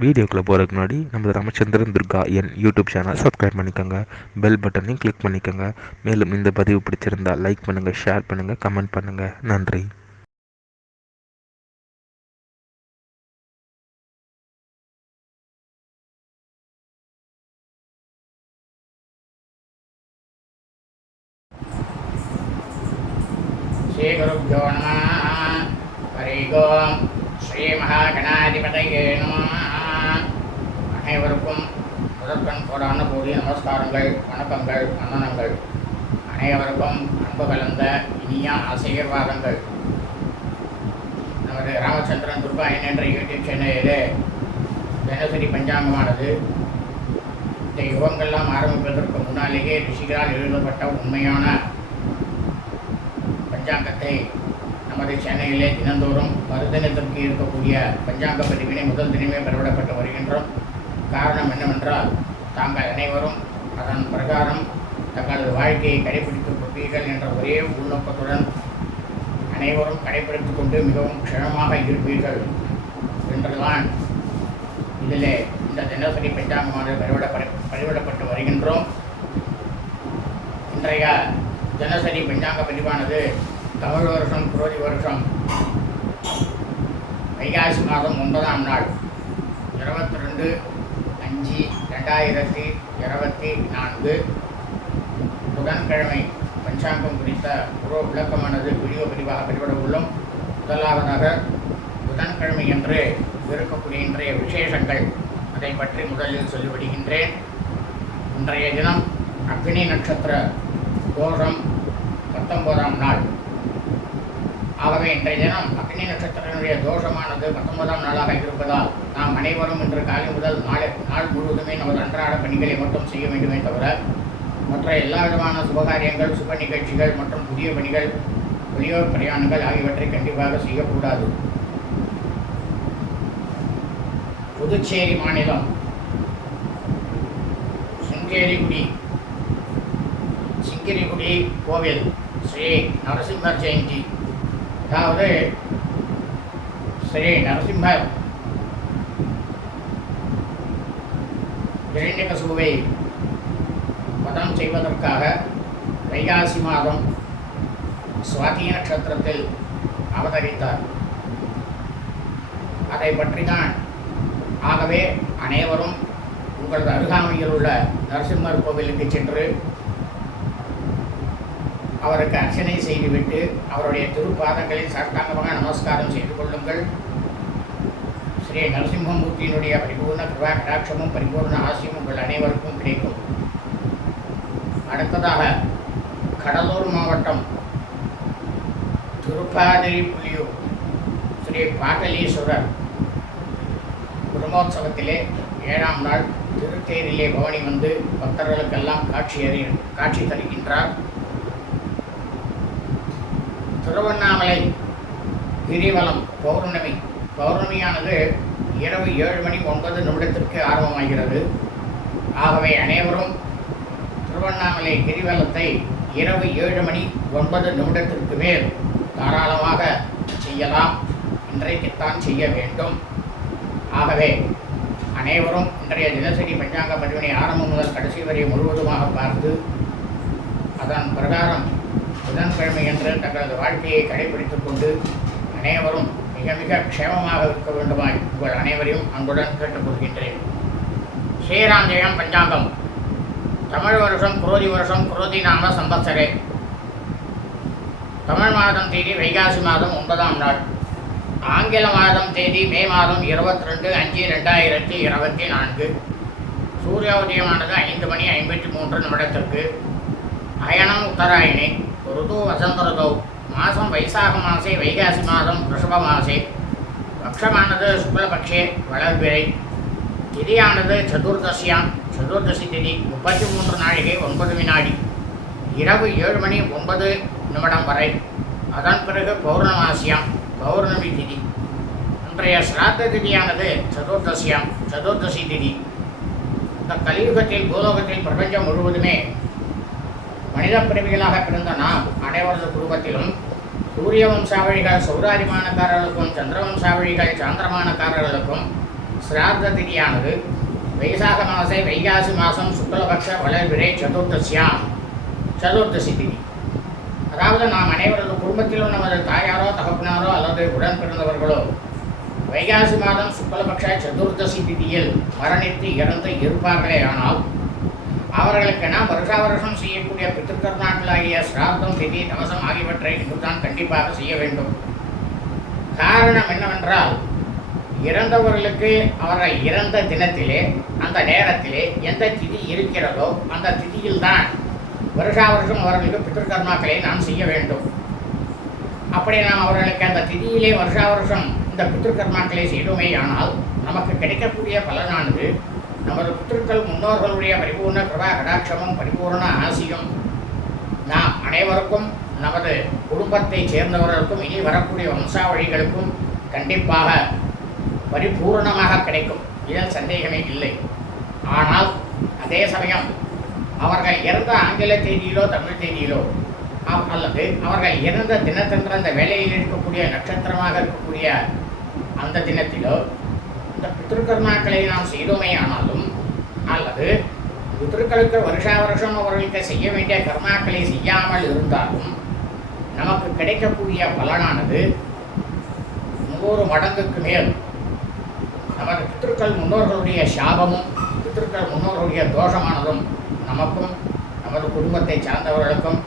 வீடியோக்குள்ளே போகிறதுக்கு முன்னாடி நம்ம ராமச்சந்திரன் துர்கா என் யூடியூப் சேனல் சப்ஸ்கிரைப் பண்ணிக்கோங்க, பெல் பட்டனையும் கிளிக் பண்ணிக்கோங்க. மேலும் இந்த பதிவு பிடிச்சிருந்தால் லைக் பண்ணுங்கள், ஷேர் பண்ணுங்கள், கமெண்ட் பண்ணுங்கள். நன்றி. ஸ்ரீ குருப்யோ நம. ஹரி ஓம். ஸ்ரீ மகாகணாதிபதியே நம. அனைவருக்கும் முதற்கண் கோடான கோடி நமஸ்காரங்கள், வணக்கங்கள், வந்தனங்கள். அனைவருக்கும் அன்பு கலந்த இனிய ஆசீர்வாதங்கள். நமது ராமச்சந்திரன் துர்கா என்ற யூடியூப் சேனலிலே தினசரி பஞ்சாங்கமானது இந்த யுகங்கள்லாம் ஆரம்பிப்பதற்கு முன்னாலேயே ரிஷிகளால் எழுதப்பட்ட உண்மையான பஞ்சாங்கத்தை நமது சேனலிலே தினந்தோறும் மறுதினத்திற்கு இருக்கக்கூடிய பஞ்சாங்க பதிவினை முதல் தினமே பெறவிடப்பட்டு வருகின்றோம். காரணம் என்னவென்றால், தாங்கள் அனைவரும் அதன் பிரகாரம் தங்களது வாழ்க்கையை கடைபிடித்துக் கொள்வீர்கள் என்ற ஒரே உள்நோக்கத்துடன் அனைவரும் கடைபிடித்துக் கொண்டு மிகவும் க்ஷணமாக இருப்பீர்கள் என்றுதான் இதிலே இந்த தினசரி பஞ்சாங்கமாக பதிவிடப்பட்டு வருகின்றோம். இன்றைய தினசரி பஞ்சாங்க பதிவானது தமிழ் வருஷம் குரோதி வருஷம் வைகாசி மாதம் 9ஆம் நாள் 22/5/2024 புதன்கிழமை பஞ்சாங்கம் குறித்த ஒரு விளக்கமானது வீடியோ பதிவாக பதிவிட உள்ளோம். முதலாவதாக புதன்கிழமை என்று இருக்கக்கூடிய இன்றைய விசேஷங்கள் அதை பற்றி முதலில் சொல்லிவிடுகின்றேன். இன்றைய தினம் அக்னி நட்சத்திர தோஷம் 19ஆம் நாள். ஆகவே இன்றைய தினம் அக்னி நட்சத்திரத்தினுடைய தோஷமானது 19ஆம் நாளாக இருப்பதால் நாம் அனைவரும் இன்று காலை முதல் நாள் முழுவதுமே நமது அன்றாட பணிகளை மட்டும் செய்ய வேண்டுமே தவிர மற்ற எல்லா விதமான சுபகாரியங்கள், சுப நிகழ்ச்சிகள் மற்றும் புதிய பணிகள், வெளியூர் பிரயாணங்கள் ஆகியவற்றை கண்டிப்பாக செய்யக்கூடாது. புதுச்சேரி மாநிலம் சிங்கிரிகுடி கோவில் ஸ்ரீ நரசிம்மர் ஜெயந்தி, அதாவது ஸ்ரீ நரசிம்மர் இரண்யகசுவை வதம் செய்வதற்காக வைகாசி மாதம் சுவாதி நட்சத்திரத்தில் அவதரித்தார். அதை பற்றி தான். ஆகவே அனைவரும் உங்களது அருகாமையில் உள்ள நரசிம்மர் கோவிலுக்கு சென்று அவருக்கு அர்ச்சனை செய்துவிட்டு அவருடைய திருப்பாதங்களில் சாஷ்டாங்கமாக நமஸ்காரம் செய்து கொள்ளுங்கள். ஸ்ரீ நரசிம்மமூர்த்தியினுடைய பரிபூர்ண கிருபா கடாட்சமும் பரிபூர்ண ஆசியும் உங்கள் அனைவருக்கும் கிடைக்கும். அடுத்ததாக கடலூர் மாவட்டம் திருப்பாதிரிப்புலியூர் ஸ்ரீ பாட்டலீஸ்வரர் பிரம்மோற்சவத்திலே 7ஆம் நாள் திருத்தேரிலே பவனி வந்து பக்தர்களுக்கெல்லாம் காட்சி தருகின்றார். திருவண்ணாமலை கிரிவலம் பௌர்ணமியானது இரவு 7:09 ஆரம்பமாகிறது. ஆகவே அனைவரும் திருவண்ணாமலை கிரிவலத்தை இரவு 7:09 மேல் தாராளமாக செய்யலாம். இன்றைக்குத்தான் செய்ய வேண்டும். ஆகவே அனைவரும் இன்றைய தினசரி பஞ்சாங்க பதிவினை ஆரம்பம் முதல் கடைசி வரை முழுவதுமாக பார்த்து அதன் பிரகாரம் புதன்கிழமை என்று தங்களது வாழ்க்கையை கடைபிடித்துக் கொண்டு அனைவரும் மிக மிக க்ஷேமமாக இருக்க வேண்டுமாய் உங்கள் அனைவரையும் அன்புடன் கேட்டுக்கொள்கின்றேன். ஸ்ரீராம் ஜெயம் பஞ்சாங்கம். தமிழ் வருஷம் குரோதி வருஷம் குரோதி நாம சம்பத்சரே. தமிழ் மாதம் தேதி வைகாசி மாதம் 9ஆம் நாள். ஆங்கில மாதம் தேதி மே மாதம் 22/5/2024. சூரிய உதயமானது 5:53 அயனம் உத்தராயணே. ருது வசந்த ருதௌ. மாதம் வைசாக மாசே வைகாசி மாதம் ரிஷப மாசே. பக்ஷமானது சுக்லபக்ஷே வளர்பிறை. திதியானது சதுர்தசி திதி 33 நாழிகை 9 வினாடி. இரவு 7:09 வரை. அதன் பிறகு பௌர்ணமி திதி. இன்றைய சிராத்த திதியானது சதுர்தசி திதி. இந்த கலியுகத்தில் பூலோகத்தில் பிரபஞ்சம் முழுவதுமே மனித பிறவிகளாக பிறந்த நாம் அனைவரது குடும்பத்திலும் சூரிய வம்சாவழிகள் சௌராரிமானக்காரர்களுக்கும் சந்திர வம்சாவழிகள் சாந்திரமானக்காரர்களுக்கும் சிரார்த்த திதியானது வைசாக மாசே வைகாசி மாதம் சுக்லபக்ஷ வளர்பிறை சதுர்தசி திதி. அதாவது நாம் அனைவரது குடும்பத்திலும் நமது தாயாரோ தகப்பனாரோ அல்லது உடன் பிறந்தவர்களோ வைகாசி மாதம் சுக்லபக்ஷ சதுர்தசி திதியில் மரணித்து இறந்து இருப்பார்களே ஆனால் அவர்களுக்கு நாம் வருஷா வருஷம் செய்யக்கூடிய பித்திருக்கர்மாக்களாகிய சிரார்த்தம் திதி தவசம் ஆகியவற்றை இன்றுதான் கண்டிப்பாக செய்ய வேண்டும். காரணம் என்னவென்றால் இறந்தவர்களுக்கு அவர்கள் இறந்த தினத்திலே அந்த நேரத்திலே எந்த திதி இருக்கிறதோ அந்த திதியில்தான் வருஷா வருஷம் அவர்களுக்கு பித்திருக்கர்மாக்களை நாம் செய்ய வேண்டும். அப்படி நாம் அவர்களுக்கு அந்த திதியிலே வருஷா வருஷம் இந்த பித்திருக்கர்மாக்களை செய்தோமே ஆனால் நமக்கு கிடைக்கக்கூடிய பலனானது நமது பித்திருக்கள் முன்னோர்களுடைய பரிபூர்ண கிருபா கடாட்சமும் பரிபூர்ண ஆசியும் நாம் அனைவருக்கும் நமது குடும்பத்தை சேர்ந்தவர்களுக்கும் இனி வரக்கூடிய வம்சாவழிகளுக்கும் கண்டிப்பாக பரிபூர்ணமாக கிடைக்கும். இதில் சந்தேகமே இல்லை. ஆனால் அதே சமயம் அவர்கள் இறந்த ஆங்கில தேதியிலோ தமிழ் தேதியிலோ அல்லது அவர்கள் இறந்த தினத்தன்று அந்த வேலையில் இருக்கக்கூடிய நட்சத்திரமாக இருக்கக்கூடிய அந்த தினத்திலோ இந்த பித்திருக்கர்மாக்களை நாம் செய்தோமே ஆனாலும் அல்லது பித்திருக்களுக்கு வருஷா வருஷம் அவர்களுக்கு செய்ய வேண்டிய கர்மாக்களை செய்யாமல் இருந்தாலும் நமக்கு கிடைக்கக்கூடிய பலனானது 100 மடங்குக்கு மேல் நமது பித்திருக்கள் முன்னோர்களுடைய சாபமும் பித்திருக்கள் முன்னோர்களுடைய தோஷமானதும் நமக்கும் நமது குடும்பத்தை சார்ந்தவர்களுக்கும்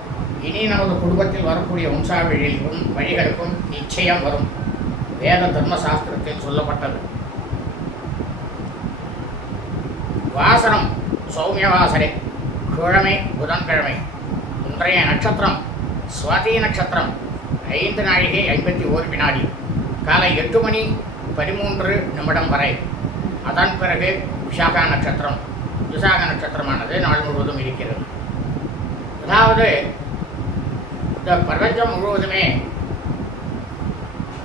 இனி நமது குடும்பத்தில் வரக்கூடிய வழிகளுக்கும் நிச்சயம் வரும். வேத தர்மசாஸ்திரத்தில் சொல்லப்பட்டது. வாசனம் சௌமியவாசரே, கிழமை புதன்கிழமை. இன்றைய நட்சத்திரம் சுவாதி நட்சத்திரம் 5 நாழிகை 51 வினாடி, காலை 8 மணி 13 வரை. அதன் பிறகு விசாக நட்சத்திரமானது நாள் முழுவதும் இருக்கிறது. அதாவது இந்த பிரபஞ்சம் முழுவதுமே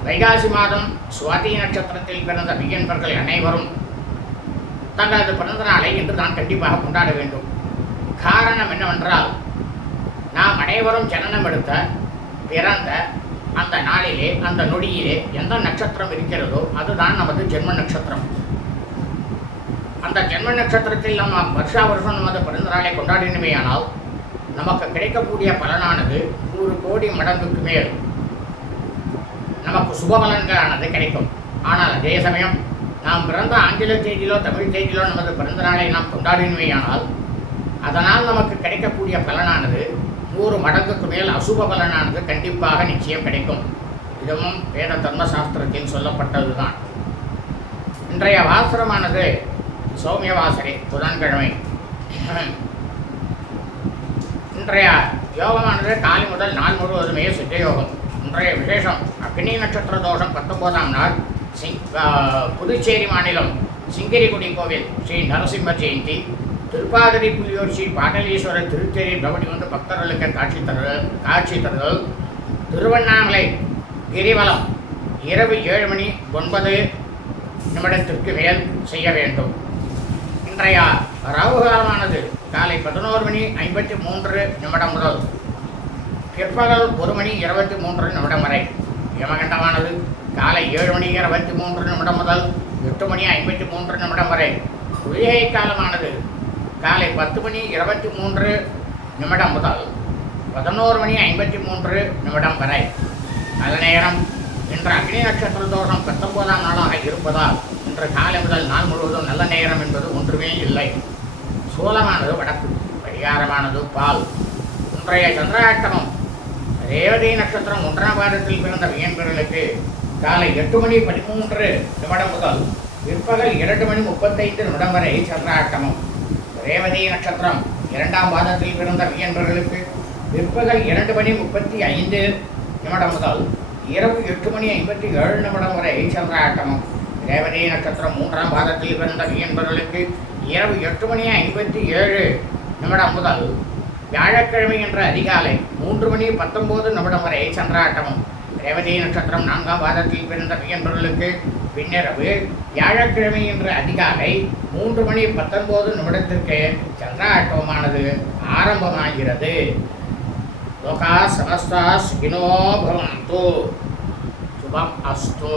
வைகாசி மாதம் சுவாதி நட்சத்திரத்தில் பிறந்த மெய்யன்பர்கள் அனைவரும் தங்களது பிறந்த நாளை இன்று தான் கண்டிப்பாக கொண்டாட வேண்டும். காரணம் என்னவென்றால் நாம் அனைவரும் ஜனனம் எடுத்த பிறந்த அந்த நாளிலே அந்த நொடியிலே எந்த நட்சத்திரம் இருக்கிறதோ அதுதான் நமது ஜென்ம நட்சத்திரம். அந்த ஜென்ம நட்சத்திரத்தில் நம்ம வருஷா வருஷம் நமது பிறந்த நாளை கொண்டாடினமே ஆனால் நமக்கு கிடைக்கக்கூடிய பலனானது 100 கோடி மடங்குக்கு மேல் நமக்கு சுப பலன்களானது கிடைக்கும். ஆனால் அதே சமயம் நாம் பிறந்த ஆங்கில தேதியிலோ தமிழ் தேதியிலோ நமது பிறந்த நாளை நாம் கொண்டாடினோமேயானால் அதனால் நமக்கு கிடைக்கக்கூடிய பலனானது 100 மடங்குக்கு மேல் அசுப பலனானது கண்டிப்பாக நிச்சயம் கிடைக்கும். இதுவும் வேத தர்மசாஸ்திரத்தில் சொல்லப்பட்டது தான். இன்றைய வாசனமானது சௌமியவாசரே, புதன்கிழமை. இன்றைய யோகமானது காலை முதல் நாள் முழுவதுமே சித்த யோகம். இன்றைய விசேஷம் அக்னி நட்சத்திர தோஷம் 19ஆம் நாள் புதுச்சேரி மாநிலம் சிங்கிரிகுடி கோவில் ஸ்ரீ நரசிம்ம ஜெயந்தி, திருப்பாதிரி புலியூர் ஸ்ரீ பாடலீஸ்வரர் திருத்தேரி பவனி வந்து பக்தர்களுக்கு காட்சி தருதல். திருவண்ணாமலை கிரிவலம் இரவு 7 மணி 9 மேல் செய்ய வேண்டும். இன்றைய ராகுகாலமானது காலை 11 மணி 53 முதல் பிற்பகல் 1 மணி 23 வரை. யமகண்டமானது காலை 7 மணி 23 முதல் 8 மணி 53 வரை. குளிகை காலமானது காலை 10 மணி 23 முதல் 11 மணி 53 வரை. நல்ல நேரம் இன்று அக்னி நட்சத்திர தோஷம் 19ஆம் நாளாக இருப்பதால் இன்று காலை முதல் நாள் முழுவதும் நல்ல நேரம் என்பது ஒன்றுமே இல்லை. சூலமானது வடக்கு, பரிகாரமானது பால். இன்றைய சந்திராஷ்டமம் ரேவதி நட்சத்திரம் 1ஆம் பாதத்தில் பிறந்த வியன்பர்களுக்கு காலை 8 மணி 13 முதல் பிற்பகல் 2 மணி 35 வரை சந்திராஷ்டமம். ரேவதி நட்சத்திரம் 2ஆம் பாதத்தில் பிறந்த வியன்பர்களுக்கு பிற்பகல் 2 மணி 35 முதல் இரவு 8 மணி 57 வரை சந்திராஷ்டமம். ரேவதி நட்சத்திரம் 3ஆம் பாதத்தில் பிறந்த வியன்பர்களுக்கு இரவு 8 மணி 57 முதல் வியாழக்கிழமை என்ற அதிகாலை 3 மணி 19 வரை சந்திராட்டமம். ரேவதி நட்சத்திரம் 4ஆம் பாதத்தில் பிறந்த வியன்பர்களுக்கு பின்னிரவு வியாழக்கிழமை என்ற அதிகாலை 3 மணி 19 சந்திராட்டமானது ஆரம்பமாகிறது. லோகா சமஸ்தா சுகினோ பவந்து. சுபம் அஸ்து.